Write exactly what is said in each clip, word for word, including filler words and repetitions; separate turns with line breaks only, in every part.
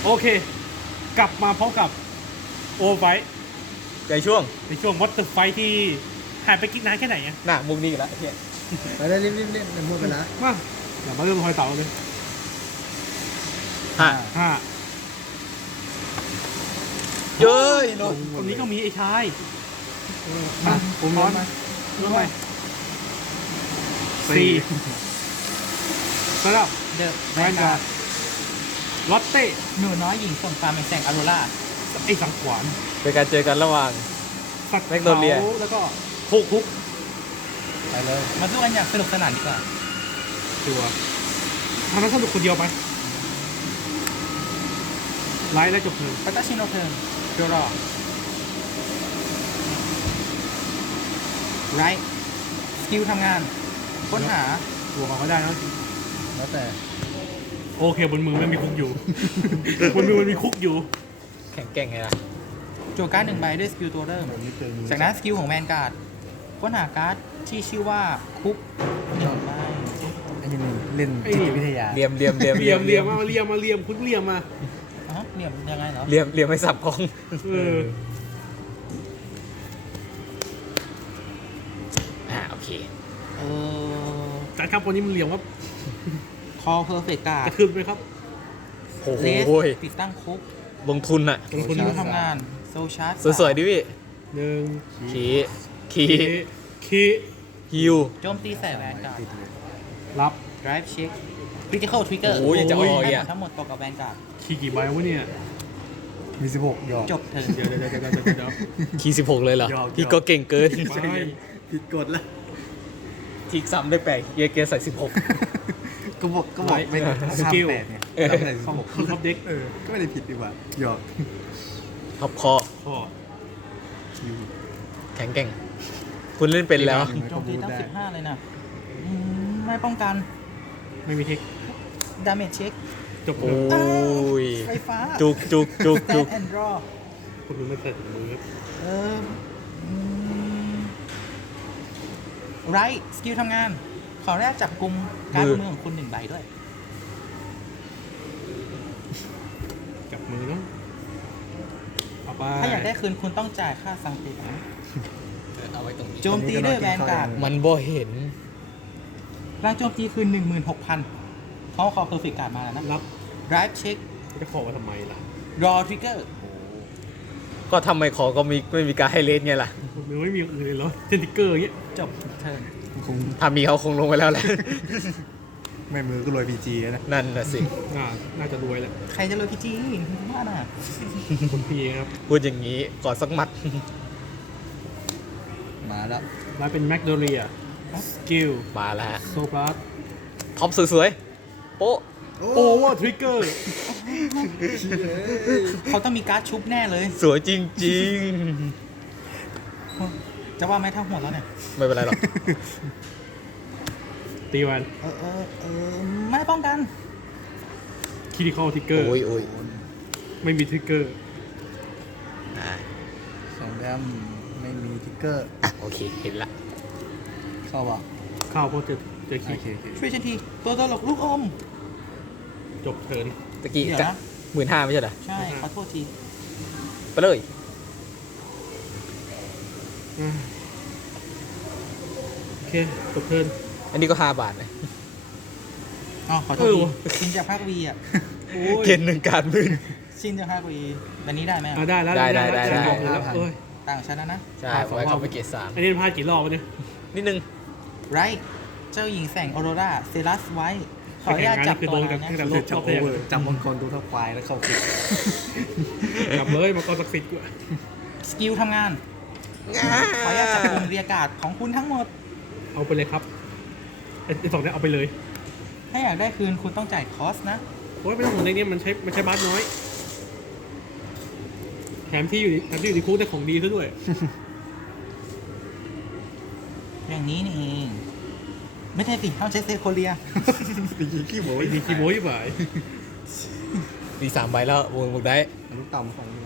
โอเค กลับมาพบกับโอไฟ
ในช่วง
ในช่วงวอเตอร์ไฟที่หายไปกิ๊กนานแค่ไหนอ่ะ
น่ะมุมนี้กันแล้วเนี่ย
ไปได้รีบๆเล่นหมดไปแล้ว
มาเดี๋ยวมาเริ่มทอยเต่าเลย
ฮะ
ห้า
เย้ยโดน
คนนี้ก็มีไอ้ชาย
มาผมร้อนมา
เริ่มไปสี่สำหรับ
เดอะ
แวนการ์ดลอตเต้
หนูน้อยหญิงส่งความเป็นแสงออโรรา
ไอ้สังขวาน
เป็นการเจอกันระหว่าง
สัตว์
แม็กโดเรีย
เขาแล้วก็คุกคุก
ไปเลย มาสู้กันอย่างสนุกสนานดีกว่า
ตัวทำนั้นสนุกคนเดียวไปไลฟ์แล้วจบเพลิน
ปัตตาชิโนเทิร์นโดรอไรสกิลทำงาน ค้นหา
บวกออกก็ได้นะ
แล้วแต่
โอเคบนมือมันมีคุกอยู่ บนมือมันมีคุกอยู่
แข่งแกร่งไงล่ะ
โจวการ์ดหนึ่งใบด้วยสกิลตัวเริ่ม
ผมนี่เจอ
จากนั้นสกิลของแมนการ์ด ค้นหาการ์ดที่ชื่อว่าคุกหนึ่งใบ
ไอ้นี่เล่นจิตวิทยา
เลียมเลียมเลียม
เรียมเรียมมาเรียมมาเรียมคุกเรียมมา
อ๋อเหลี่ยมยังไงเหรอ
เลียมเลียมไม่สับกล้อง
เออ
อ่าโอเค
เออ
จัดครับวันนี้มันเรียมว่า
คอเพอร์เฟกต์การ์
ก
ด
ระทืบไหมครับ
โอ้โห
เลสติดตั้งคุก
ลงทุนอะ
ลงทุน
สกิล
มา
ทำงานโซชาร์
สวยๆดิพี่
หนึ่ง
ขีขี
คีคี
ฮิว
โจมตีใส่แวนการ์ด
ติดเลย
รับ
drive check critical trigger
โอ้ยยังจะออก
ให้
อีก
หม
อ่ะ
ดทั้งหมดตกกับแวนการ์ด
คีกี่ใบวะเนี่ย
มีสิบหกหยอก
จบเทิร์น
เดี๋ยวเดี๋ยวเดี๋ยวเดี๋ยวเดี๋ยวเดี๋ยว
คีสิบหกเลยเหรอ
ยอม
พี่ก็เก่งเกิน
ไป
ผิดกฎแล้ว
ทีซ้ำได้แปลกเยเกใส่สิบหก
ก็บอกก็บอกไม่ได้สกิลเนี่ย
เออ
ทำอะไร
เข้าเข้าท็อปเด็ก
เออก็ไม่ได้ผิดดีกว่าหยอก
ท็อปคอ
ข้อ
คิว
แข็งแกร่ง คุณเล่นเป็นแล้ว
โจมตีตั้งสิบห้าเลยนะอืมไม่ป้องกัน
ไม่มีเทค
damage check
จบ
โอ้
เลย
ย
ไฟฟ้า
จุกจุกจุกจุก
stand and draw
คุณรู้ไม่เสร็จมือ
เอออืม right สกิลทำงาน ขอแรกจับกลุ่มการดบนมือของคุณหนึ่งใบด้วย
จับมือเนาะเอาไป
ถ้าอยากได้คืนคุณต้องจ่ายค่าซังเตะ
เอาไว้ตรงนี้
โจมตีด้วยแวนการ์ด
มันบ่เห็น
ร่างโจมตีคืนหนึ่งหมื่นหกพันเขาขอเพอร์เฟกต์การ์ดมาแล้วนะ
รับ
drive check
จะขอมาทำไมล่ะ
draw trigger
ก็ทำไมขอก็มีไม่มีการให้เลนไงล่ะ
มันไม่มีอื่นเลยเหรอเทนติกเกอร์อย่างเงี้ย
จบเทิร์น
คง
ถ้ามีเขาคงลงไปแล้วแหละ
ไม่มือก็รวยพีจีนะ
นั่นน่ะสิ
อ่าน่าจะรวยแหละ
ใครจะเลยพีจีว่าน่ะ
คุณพีครับ
พูดอย่างนี้ก่อนสักหมัด
มาแล้ว
แล้วเป็นแมคโดเรียสกิล
มาแล้วฮะ
โซพลัส
ท็อปสวยๆ โป๊ะ
โอเวอร์ทริกเกอร์
เขาต้องมีการ์ดชุบแน่เลย
สวยจริง
จะว่าไหมถ้าหัวแล้วเนี่ย
ๆ ไม่เป็นไรหรอก
ตีวัน
เออเออเออไม่ป้องกัน
คิดิคอลทริกเกอร์
โอ้ยโอ้ย
ไม่มีทริกเกอร์
อ่า
สองแดมไม่มีทิกเกอร์
อ่ะโอเค เห็นละ
เข้าป่ะ
เข้าเพราะเจอเจอ
โอ
คี
เคโอเค
ช่วยฉันที ตัวตลกลูกอม
จบเทิร์น
ตะกี้
เดี๋ยว
จะ
นะ
หมื่นห้าไม่ใช่เหรอ
ใช่ ขอโทษที
ไปเลย
อ่าโอเคจบเทิร์น
อันนี้ก็ห้าบาทนะ
อ๋อ ขอโท
เอ
ษ
อ
ที
ว่ะ
ชินจากภาควีอ่ะ
โอ้ย
เกณฑ์หนึ่งการหมื่น
ชินจากภาควีแบบนี้ได้ไหม
อ่า
อะ
ได้แล้ว
ได้ได้ได้
ได้
ได้
บอกเลยแล้วเอ้ย
ต่างชั้นนะนะ
ใช่
พลาดสอง
ไว้
รอบ
เข้าไปเกรดสาม
อันนี้พลาดกี่รอบวะเนี่ย
นิดนึง
ไรเจ้าหญิงแสงออโรราเซรัสไว้ ขออนุญาตจับ
คือ
ตั
โด
วน
กัน
นะ
ตั้งแต่
โล
เสร็จ
ก
ช
จั
อ
บบ โอ
เลย
เวอร์จับมังกรดูเท่าควายแล้วเข้าคุก
กลับเลยมังกรศักดิ์สิทธิ์กู
สกิลทำงาน ขออนุญาตจับกลุ่มเรียกการ์ดของคุณทั้งหมด
เอาไปเลยครับไอ้ไอ้สองเนี้ยเอาไปเลย
ถ้าอยากได้คืนคุณต้องจ่ายคอสนะ
โอ้ยไม่ต้องห่วงในนี้มันใช้มันใช้บาสน้อยแถมที่อยู่ในแถมที่อยู่ในคุกได้ของดีซะด้วย
อย่างนี้นี่เอง ไม่ใช่สิต้องใช้เซโคเรีย
ตีขี้โม้
โอ้ยดีคีโมยบ่าย
ดีสามใบแล้ววงบุกได้
ลูกต่ำของนี่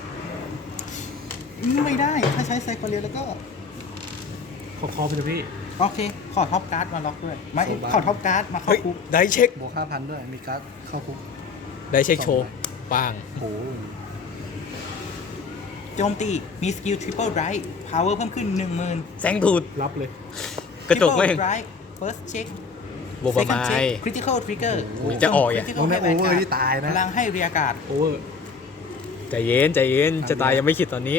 ไม่ได้ ถ้าใช้ไซโคเรียแล้วก็
ขอคอไปเลยพี่
โอเค ขอท็อปการ์ดมาล็อกด้วย ไม่
โซบา
ขอท็อปการ์ดมาเข้า
เฮ้ย
คุก
ได้เช็ค
บวกห้าพันด้วย มีการ์ดเข้าคุก
ได้เช็คโชว์ปาง
โอ้โห
โจมตี มีสกิลทริปเปิลไรท์พาวเวอร์เพิ่มขึ้นหนึ่งหมื่น
แสงถูด
รับเลย
กระจกแม่ง
ไรท์ first check
บวกประมาณ
second check critical trigger
มันจะออกอ่ะ
โอ้
critical
ไม่
ให้
โอ
แวน
เวอ
การ์
ร์
ด
ที่ตาย
พ
นะ
ลังให้เรียกาศ
โอเวอร์
ใจเย็นใจเย็นจะตายยังไม่ขิดตอนนี้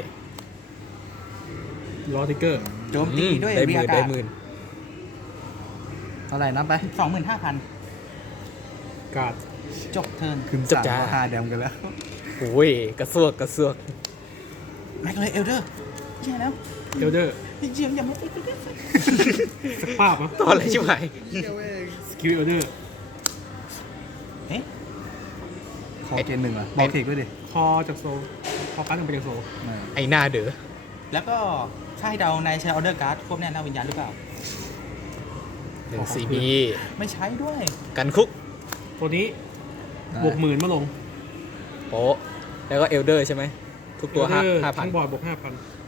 รอทิกเกอร์
โจมตีด้วย
ได้ห
เรีย
มื่น
กา
ได้
ศ
หมื่น
เท่าไหร่นับไป
สองหมื่นห้าพัน
การ์ด
จบเทิร์น
คืน
จับ
สาม
จ้า
ก็ห้าแดมกันแล้ว
โอ้ยกระซวกกระซวก
แม็กเลยเอลเดอร์ใช่แล้ว
เอลเดอร์
เจียมยังไม่ติดเลย
สักภาพอ่ะ
ตอนอะไรชิบหาย
สกิลเอลเดอร์
เอ๊ะ
คอเกนหนึ่งอ่ะบอกเทคด้วยดิ
คอจากโซลคอการ์ดหนึ่งไปจากโซล
อ่า
ไอหน้าเด๋อ
แล้วก็ถ้าให้เดาในใช้ออเดอร์การ์ดครบแน่หน้าวิญญาณหรือเปล่า
หนึ่งซีบี
ไม่ใช้ด้วย
กันคุก
ตัวนี้บวกหมื่นมาลง
โป๊ะแล้วก็เอลเดอร์ใช่ไหมทุกตัวห้า
เอลเดอร์
ห้าพัน
ทั้งบอร์ดบวกห้าพัน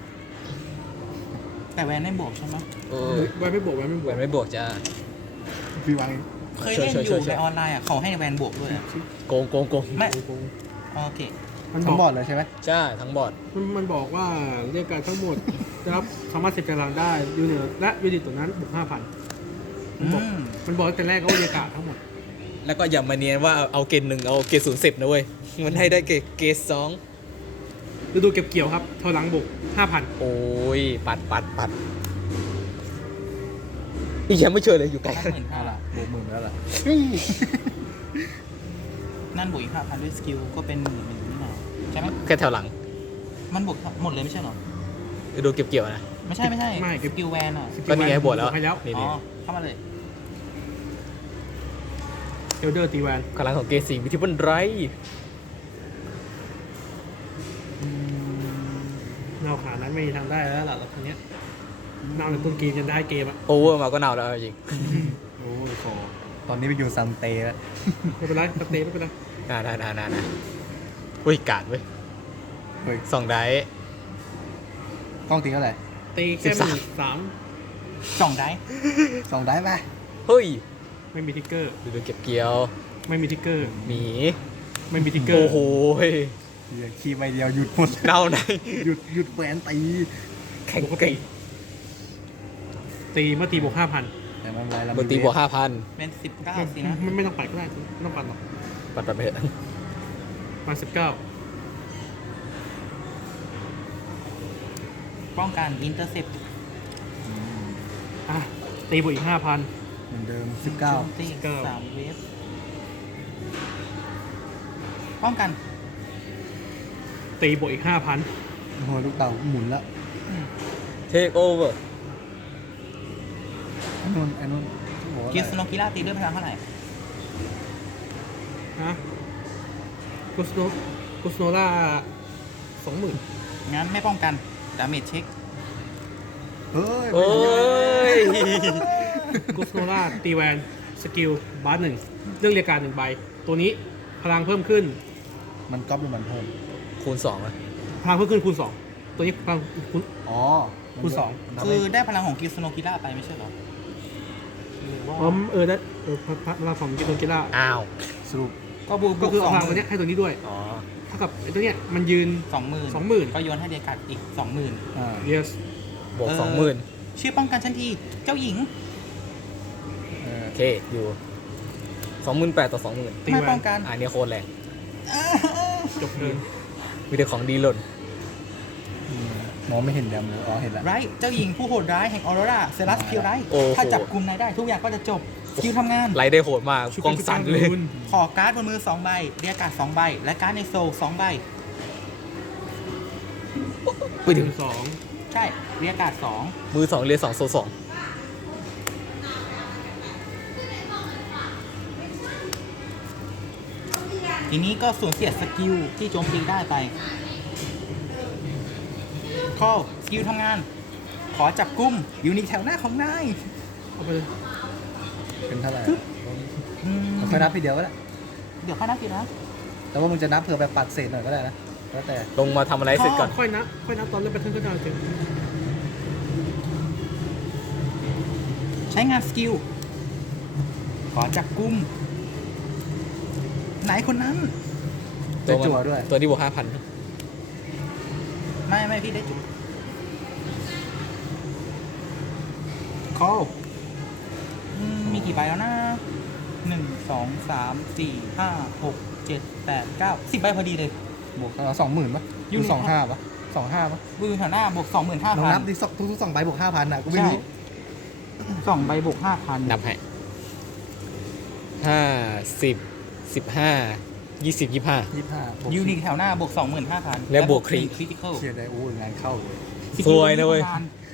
แต่แวนไม่บวกใช่ไหม
เออ
ไว้ไม่บวกไว้ไม่บ
แหว
วก
นไม่บวกจ้า
พี่วัง
เคยเล่นอ
ช่วย
ยู่
ๆๆ
ในออนไลน์อ่ะเขาให้แวนบวกด้วยอะ
โกงโกงโกง
ไม่
โกง
โอเค
มัน
ทั้ง
บบ อ
อก ร์ดเลยใช่ไหม
จ้าทั้งบอร์ด
มันมันบอกว่าเรียกการทั้งหมด จะรับสามารถเสร็จกำลังได้ยูนิตและยูนิตตัวนั้นบวกห้าพัน
อืม
มันบอกตั้งแต่แรกก็ว่าเรียกการทั้งหมด
แล้วก็อย่ามาเนียนว่าเอาเกณฑ์หนึ่งเอาเกณฑ์ศูนย์สิบนะเว้ยมันให้ได้เกณฑ์เกณฑ์สอง
ฤดูเก็บเกี่ยวครับเท่าหลังบวกห้าพัน
โอ้ยปัดปัดปัดพี่ยังไม่เชื่อเลยอยู่ไกล
ห้าหมื่น
เอา
ห้า
ล่ะบวกหมื่นแล้วล่ะ
นั่นบวกอีกห้าพันด้วยสกิลก็เป็นหมื่นหนึ่งนี่นาใช่ไหม
แค่แถวหลัง
มันบวกหมดเลยไม่ใช่เหรอ
ดูเก็บเกี่ยวนะ
ไม่ใช่ไม่ใช่
ไม่
สกิลแวนอ่ะ
ก็นี่ไงบวกแล้ว
ให้แล้ว
นี่
อ๋อ
นี่
เข้ามาเลย
เอลเดอร์ตีแวน
กำลังของเกณฑ์สี่วิธีบนไร
แนวขานั้นไม่มีทางได้แล้วล่ะแล้วทีเนี้ยแนวในต้นเกมจะได้เกมอะ
โอเวอร์มาก็เน่าแล้วเอาจริง
โอ้ยคอตอนนี้ไปอยู่ซัมเตแล้ว
ไม่เป็นไรสเตย์ไม่เป็นไร
น่าน่าน่าน่าน่าอุ้ยกาดเว้ย
เฮ้ย
สองได้
กล้องตีเท่าไหร่
ตีแค่ห
สิบสาม
มื่นสาม
สองได้
สองได้ไหม
เฮ้ย
ไม่มีทิกเกอร์
ดูดูเก็บเกี่ยว
ไม่มีทิกเกอร์
หมี
ไม่มีทิกเกอร์
โอ้โหย
เหี้ยขี้ใบเดียวหยุดหมด
เน่าไหน
หยุดหยุดแหวนตี
แข็ง
ปก
เก่
ติ
ง
ตีเมื่อตีบวกห้าพัน
แต่ไม่เป็นไรเรา
บนตีบวกห้าพัน
เป็นสิบเก้า
ไม่
สินะ
ไม่ไม่ต้องปัดก็ได้ไม่ต้องปัดหรอก
ปัดปัดไปเถอะ
มาสิบเก้า
ป้องกันอินเตอร์เซป
อ่ะตีบวกอีกห้าพัน
เหมือนเดิมสิบเก้า
โจมตี
สิบเก้า
สามเวฟป้องกัน
ตีบวกอีกห้าพัน
โอ้โหลูกเต่าหมุนแล้ว
เทคโอเวอร์
ไอ้นุ่นไอ้นุ่นเขาบอกว่า
กิส
อะไร
โนกิล่าตีด้วยพลังเท่าไหร่
ฮะกุสโนกุสโนล่าสองหมื่น
งั้นไม่ป้องกัน ดาเมจเช็ค
เฮ้ย
โอ้ย
กุสโนล่าตีแวนสกิลบาร์หนึ่งเรื่องเรียกการหนึ่งใบ ตัวนี้พลังเพิ่มขึ้น
มันก๊อปหรือมันเพิ่ม
คูณสองอะ
พลังเพิ่มขึ้นคูณสองตัวนี้พลังคูณ
อ๋อ
คูณสอง
มัน
คื
ไม่
อได้พลังของกิสโนกิล่าไปไม่ใช่เหรอหรือว่า
อ๋อเออได้เออพพพลังของกิโนกิล่า
อ้าว
สรุป
ก็บู
ก็คือ
ส
เอา
อง
พลัง
ห
ตัว
มื่น
เนี้ยให้ตัวนี้ด้วย
อ๋อ
เท่ากับไอ้ตัวเนี้ยมันยืน
สองหมื่น
สองหมื่น
ก็โยนให้เดกัดอีกสองหมื่น
อ่า
yes
บวก
เออ
สองหมื่น
ชื่อป้องกันชั้นที เจ้าหญิง
เออ
โอเค อยู่สองหมื่นแปดต่อสองหมื่น
ตี
ไม่
แวน
ป้องกัน
อันนี้โคตรแรง
จบเทิร์น
มีแต่ของดีหล่น
อืมมองไม่เห็นแดมเลยอ๋อเห็นแล้ว
ไรท์เจ้าหญิงผู้โหดร้ายแห่งออโรราเซรัสคิวไรท์
โอ้โห
ถ้าจับกลุ่มนายได้ทุกอย่างก็จะจบ สกิลทำงาน
ไลท์ได้โหดมาก
ชุด
กองสั่นเลย
คุณ
ขอการ์ดบนมือสองใบ เรียกการ์ดสองใบ และการ์ดในโซลสองใบ
ไปถึง
สอง
ใช่ เรียกการ์ดสอง
มือสองเรียนสองโซสอง
ทีนี้ก็สูญเสียสกิลที่โจมตีได้ไปข้อสกิลทำงาน ขอจับกุมอยู่ในแถวหน้าของนาย
เอาไปเลย
เป็นเท่าไหร่
อืม
ค่อยนับทีเดียวก็ได้
เดี๋ยวค่อยนับทีนะ
แต่ว่ามึงจะนับเผื่อแบบปัดเศษหน่อยก็ได้นะแล้วแต่
ลงมาทำอะไรเสร็จก่อน
ค่อยนะค่อยนะตอนเล่นไปเทิร์นก็ได้โอเค
ช้งานสกิล ขอจับกุม ไหนคนนั้น
จะจั่วด้วย
ตัวที่บวกห้าพัน
ไม่ไม่พี่ได้จุดคอลมีกี่ใบแล้วนะหนึ่งสองสามสี่ห้าหกเจ็ดแปดเก้าสิบใบพอดีเลย
บวกสองหมื่นป่ะ
ยู
ยู
นิ
สองห้าป่ะสองห้าป่ะ
มือแถวหน้าบวกสองหมื่นห้า
ลอง
พัน
นับดิสองทุกๆสองใบบวกห้าพันอ่ะกูไม่รู้
สองใบบวกห้าพัน
นับให้ห้าสิบสิบห้ายี่สิบยี่ห้า
ยี่สิบห้า
ยูนิคแถวหน้าบวกสองหมื่นห้าพัน
และบวกคริ
คริติคอล
เชียร์ได้โอ้ยงานเข้าเลย
สวยนะเว้ย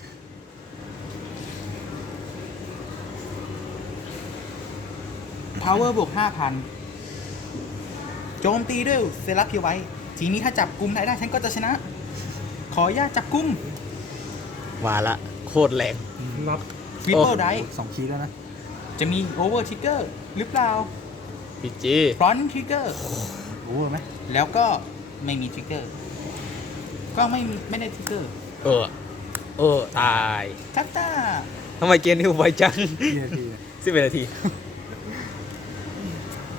พาวเวอร์บวกห้าพันโจมตีด้วยเซรัพเพียวไว้ ทีนี้ถ้าจับกุมไหนได้ฉันก็จะชนะ ขออนุญาตจับกุม
มาละ โคตรแรง
นับ
ทริปเปิลได
สองคีย์แล้วนะ
จะมีโอเวอร์ทริกเกอร์หรือเปล่า
พีจี
ฟรอนต์ทริกเกอร์
โอ้ยไหม
แล้วก็ไม่มีทริกเกอร์ ก็ไม่มีไม่ได้ทริกเกอร์
เออ เออ ตาย
คัตตา
ทำไมเกมนี้ไวจัง
กี่นาที
สิบเอ็ดนาที